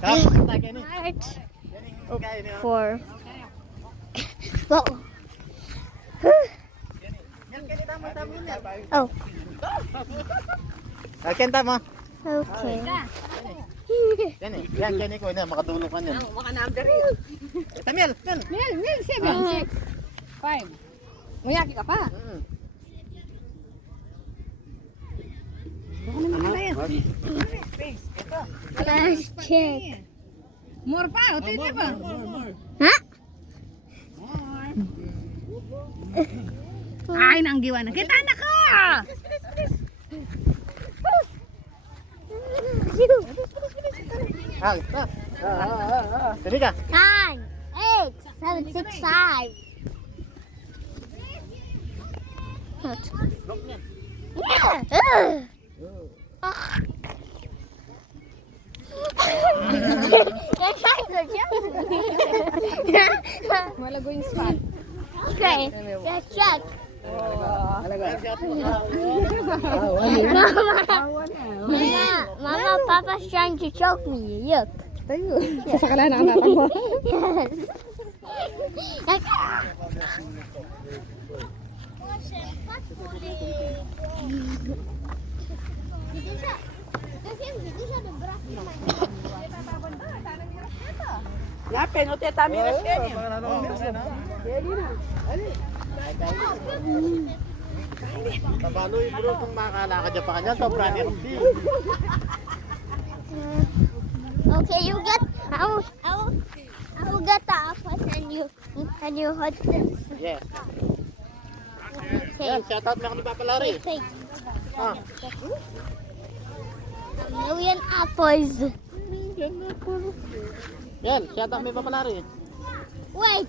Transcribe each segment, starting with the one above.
Heart. Four. Whoa. Oh. Akin tama. Okay. Yan eh. Yan, yan ko na. Makadulong ka niyan. Mga number yun. Tamil, yan. Mil, 7, 6, 5. Mayaki ka pa. Let's check. More pa, o tita pa. Ha? Ay, naanggiwan na. Kita na ka! Dali ka. 9, 8, 7, 6, 5. Block niyan. Malago yung spot. Okay, let's check. Mama, Papa's trying to choke me. Look. Sasakalan ang natin mo. Yes. Ya, penote tamiras ka niya. Pabaloy bro kung makakalakad dyan pa kanya. Sobrang hirap din. Okay, you get. I will get the apples and you hold this. Yes. Okay. Yan, shoutout mo ako ni Papa Larry. Take Ah. a million apples. Yan, shoutout mo ni Papa Larry. Wait.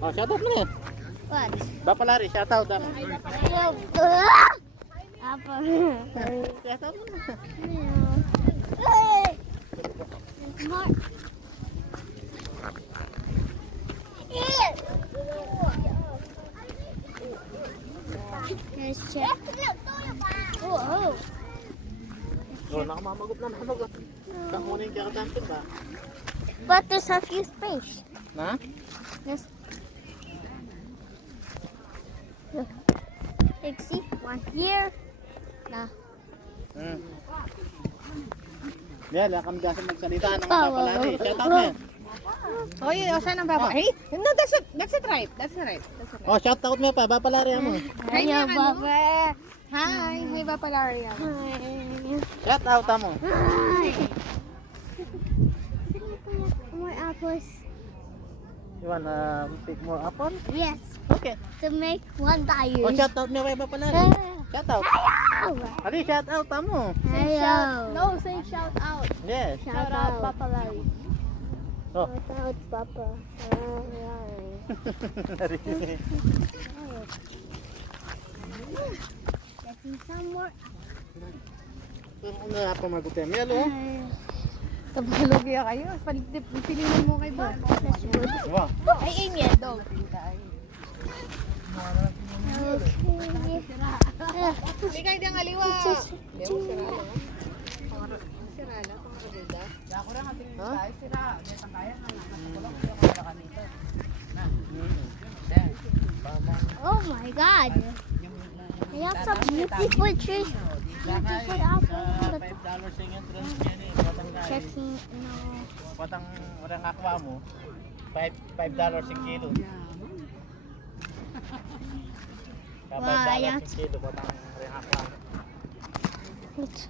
Oh, shoutout mo na yan. What? Papa Larry, shoutout. Ano? Apple. Shoutout mo na. More. Let's check. Oh. Oh, nakamamagot na namagot. Kakunin kaya katampin ba? But there's a few space. Na? Yes. Like, see, one here. Nah. Yan, lang kami kasi magsalita ng Papa Larry. Shoutout mo yan. Oh, yeah, saan ang baba? Hey, no, that's it right. That's it right. Oh, shoutout mo pa, Papa Larry mo. Hi, Baba. Hi, may Bapalaria. Shoutout mo. Hi. More apples. You wanna pick more apple? Yes. Okay. To make one tire. Oh, shoutout mo kay Papa Larry. Shoutout. Ali, shoutout mo. Hello. No, say shout out. Yes. Shout out. Papa Larry. Oh. Shout out, Papa. Getting some more. Ano na pa magutem? Yelo. Tabalog ya kayo. Pilihan mo kay Bob. That's good. Wow. Ay, aim yan. Dog. Okay. Hindi kayo diyang aliwa. Oh my God. I have some beautiful trees. Beautiful apples. $5 yung entrance yan eh. Patang guys. Checking. No. Patang orang akwa mo. $5 yung kilo. Wow, $5 yung kilo. Patang orang akwa. Let's